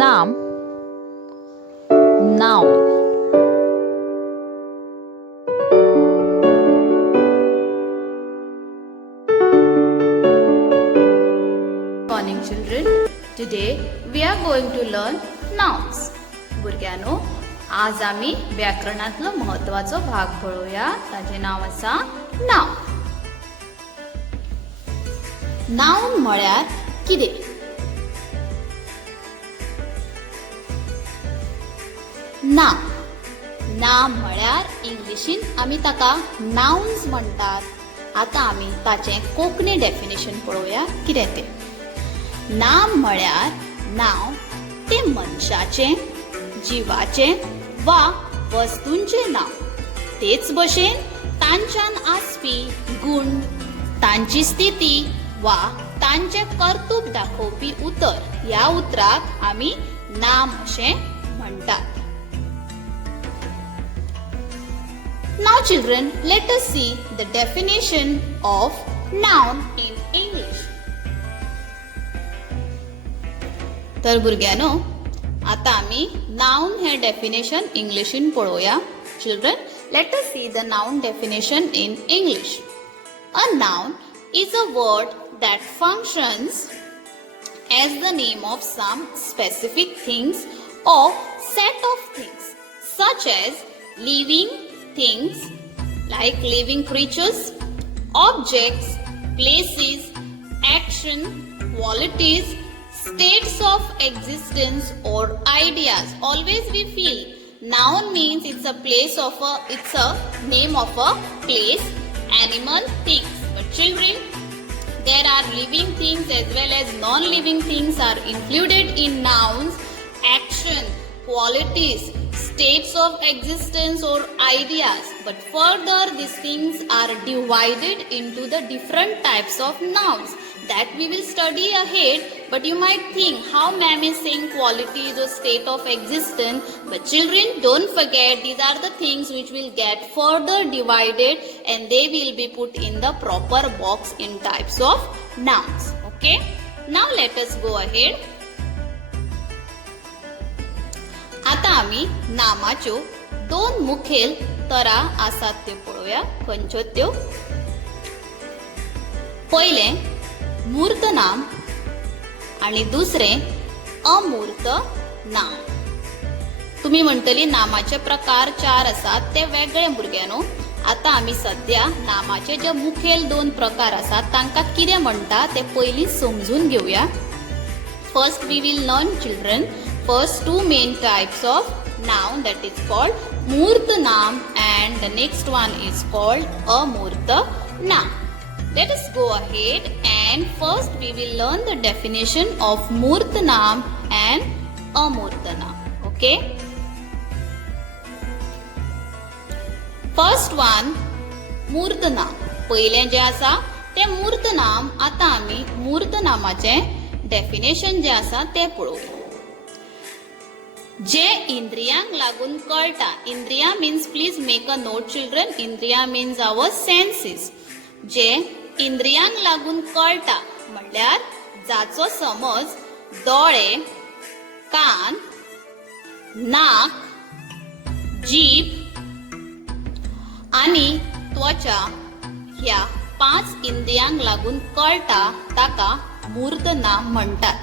नाम noun. Morning children. Today we are going to learn nouns. भुरग्यानो, आज आम्ही व्याकरणातलो महत्वाचो भाग पळोवया. ताचे नाव आसा नाउन. नाउन म्हळ्यार कितें? नाम म्हळ्यार इंग्लिशीन आमी ताका नाउन्स म्हणटात. आता आमी ताचे कोंकणी डेफिनेशन पळोवया कितें तें. नाम म्हळ्यार नांव ते मनशाचें, जिवाचें वा वस्तूंचें नांव. तेच भशेन तांच्यान आसपी गुण, तांची स्थिती वा तांचे कर्तूब दाखोवपी उतर ह्या उतराक आमी नाम अशें म्हणटात. Now children, let us see the definition of noun in English. तर भुरग्यानो, आता आमी noun हे definition इंग्लिशीन पळोवया. Children, let us see the noun definition in English. A noun is a word that functions as the name of some specific things or set of things, such as living things like living creatures, objects, places, action, qualities, states of existence or ideas. Always we feel noun means it's a name of a place, animal, things. But children, there are living things as well as non-living things are included in nouns. Action, qualities, states of existence or ideas. But further, these things are divided into the different types of nouns that we will study ahead. But you might think, how ma'am is saying qualities or state of existence? But children, don't forget, these are the things which will get further divided and they will be put in the proper box in types of nouns. Okay? Now let us go ahead. आता आमी नामाच्यो दोन मुखेल तरा आसात त्यो पळोवया. खंयच्यो त्यो? पयलें मूर्त नाम आणि दुसरें अमूर्त नाम. तुम्ही म्हणटली नामाचे प्रकार 4 आसात ते वेगळे भुरग्यानो. आता आमी सध्या नामाचे जे मुखेल दोन प्रकार आसात तांकां कितें म्हणटा ते पयलीं समजून घेवया. First we will learn children first two main types of noun, that is called Murt Naam and the next one is called Amurta Naam. Let us go ahead and first we will learn the definition of Murt Naam and Amurta Naam. Okay? First one, Murt Naam. पहिले जे आसा ते मूर्त नाम. आता आमी मूर्त नामाचे definition जे आसा ते पळोवया. जे इंद्रियांक लागून कळटा. इंद्रिया means, please make a note children, इंद्रिया मीन्स आवर सेन्सेस. जे इंद्रियांक लागून कळटा म्हणल्यार जाचो समज दोळे, कान, नाक, जीभ आणि त्वचा ह्या 5 इंद्रियांक लागून कळटा ताका मूर्त नाम म्हणटात.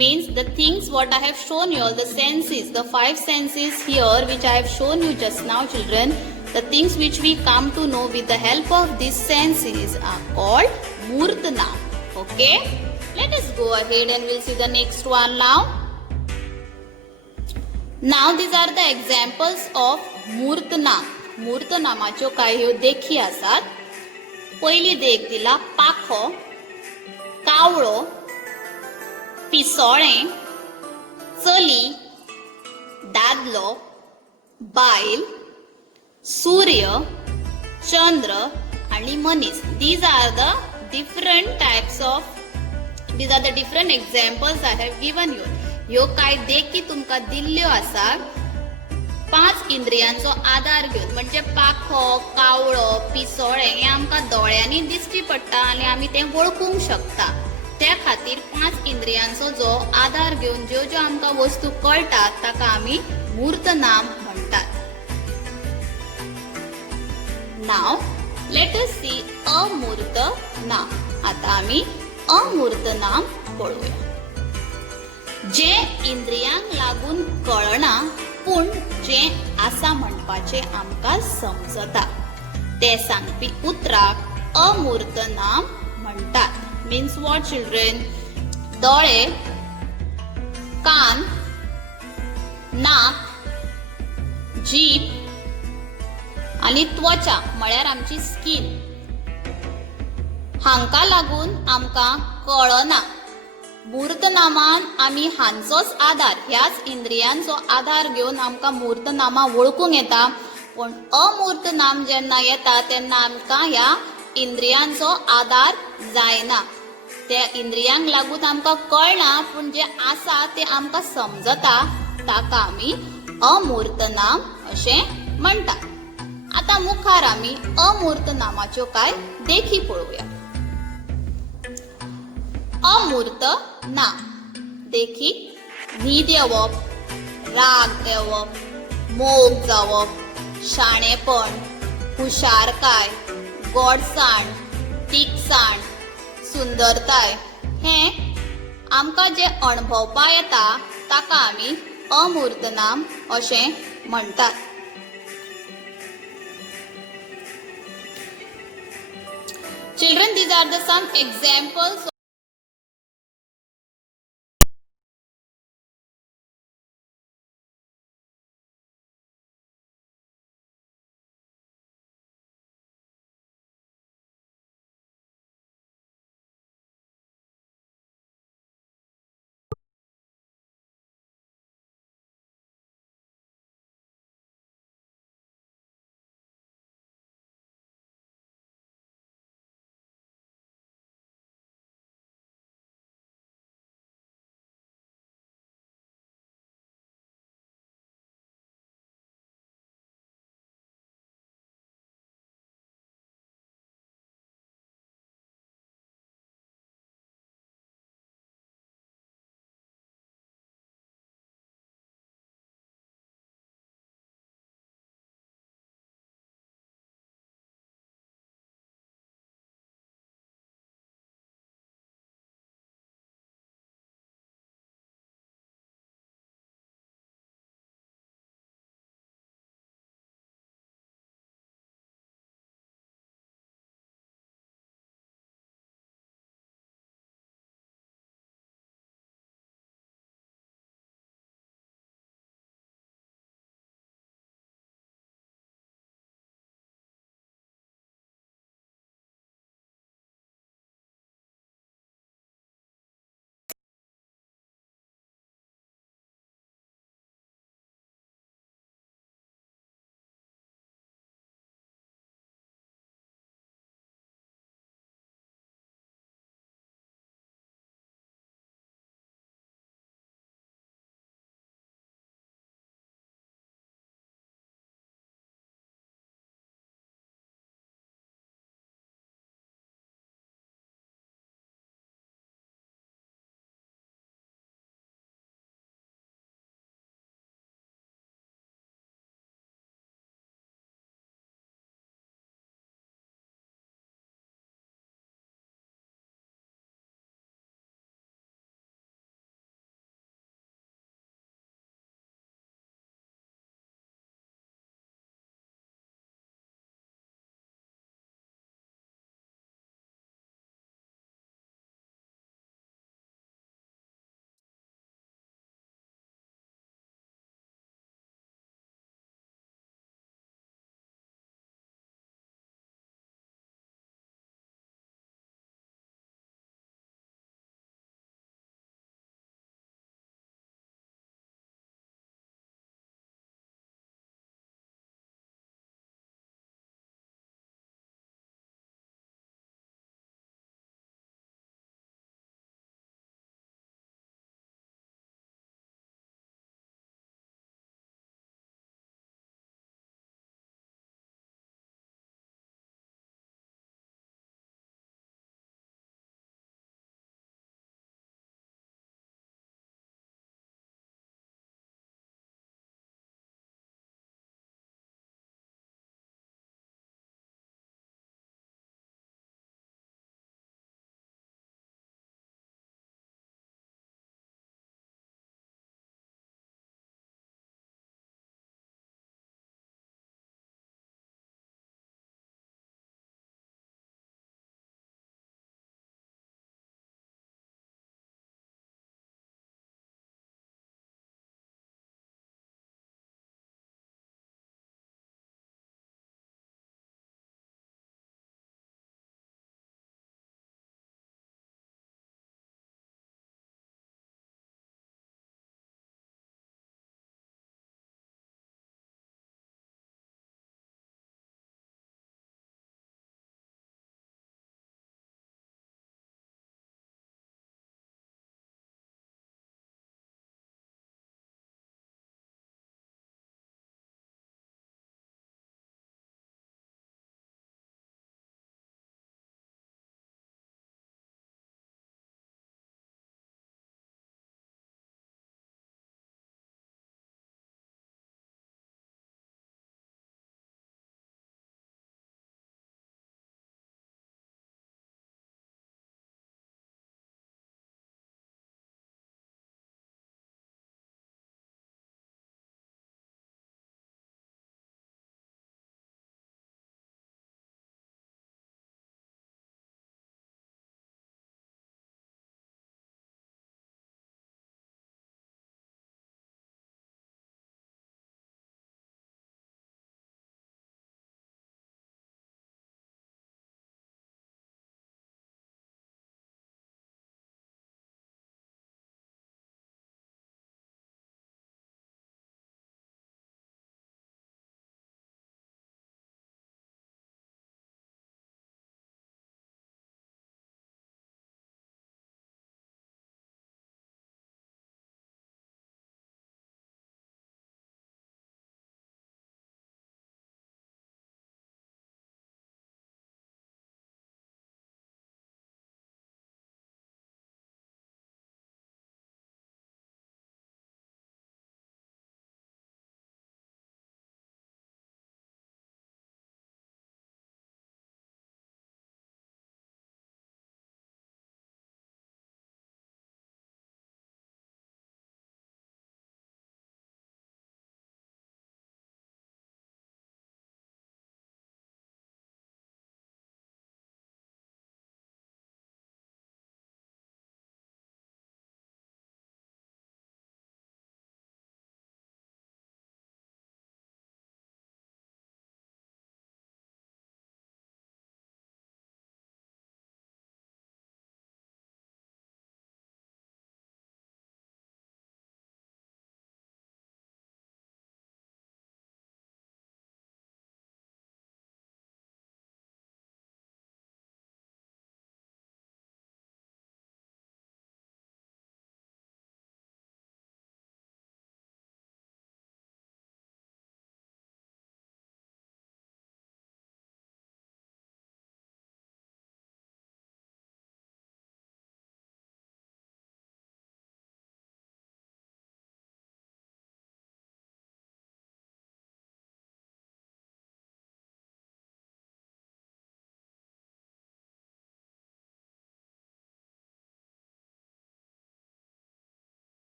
Means the things what I have shown you, all the senses, the 5 senses here which I have shown you just now children, the things which we come to know with the help of these senses are called Murt Naam. Okay? Let us go ahead and we'll see the next one now. Now these are the examples of Murt Naam. Murt Naamaच्यो कांय देखी आसात. पयली देख दिला पाखो, कावळो, पिसोळें, चली, दादलो, बायल, सूर्य, चंद्र आणि मनीस. These are the different examples I have given you. ह्यो कांय देखी तुमकां दिल्ल्यो आसा 5 इंद्रियांचो आधार घेवन. म्हणजे पाखो, कावळो, पिसोळें हे आमकां दोळ्यांनी दिश्टी पडटा आणि आमी तें वळखूंक शकता. त्या खातीर 5 इंद्रियांचो जो आधार घेवन ज्यो ज्यो आमकां वस्तू कळटात ताका आमी मूर्त नाम म्हणटात. नाव लेट अस सी अमूर्त नाम. आता आमी अमूर्त नाम पळोवया. जे इंद्रियांक लागून कळना पूण जे आसा म्हणपाचे आमकां समजता ते सांगपी उतराक अमूर्त नाम म्हणटात. Means what children? दोळे, कान, नाक, जीभ आणि त्वचा म्हळ्यार आमची स्किन हांकां लागून आमकां कळना. मूर्त नामान आमी हांचोच आधार, ह्याच इंद्रियांचो आधार घेवन आमकां मूर्त नामां वळखूंक येता. पण अमूर्त नाम जेन्ना येता तेन्ना आमकां ह्या इंद्रियांचो आधार जायना. त्या इंद्रियांक लागून आमकां कळना पूण जे आसा ते आमकां समजता ताका आमी अमूर्त नाम अशें म्हणटात. आता मुखार आमी अमूर्त नामाच्यो कांय देखी पळोवया. अमूर्त नाम देखी: न्हीद येवप, राग येवप, मोग जावप, शाणेपण, हुशारकाय, गोडसाण, तिखसाण, सुंदरताय हें आमकां जे अणभवपा येता ताका आमी अमूर्त नाम अशें म्हणटात. Children, these are the some examples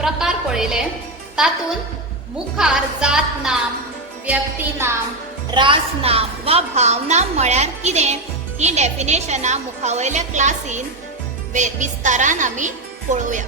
प्रकार पळयले तातूंत मुखार जात नाम, व्यक्ती नाम, रास नाम वा भाव नाम म्हळ्यार कितें ही डेफिनेशनां मुखावयल्या क्लासीन विस्तारान आमी पळोवया.